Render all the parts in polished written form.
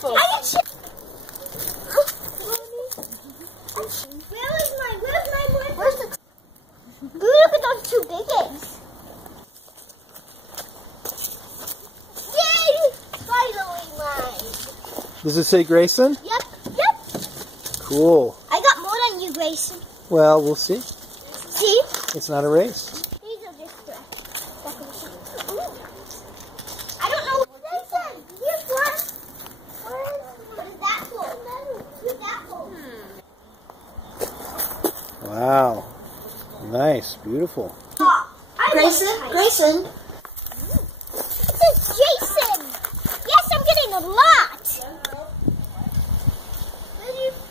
beautiful. Where's the... Look at those two big eggs. Yay! Finally mine. Does it say Grayson? Yep. Cool. I got more than you, Grayson. Well, we'll see. See? It's not a race. These are just decoration. I don't know. Grayson, here's one. What is that for? What is that for? Wow. Nice. Beautiful. Grayson. This is Jason. Yes, I'm getting a lot.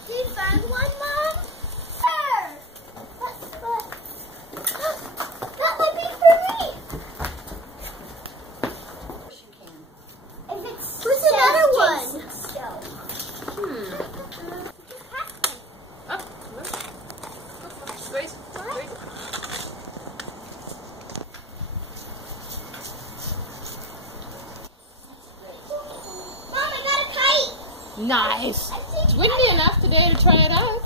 Did you find one, Mom? Sure. That might be for me. What's another one? Grace. Mom, I got a kite. Nice. It's windy enough today to try it out.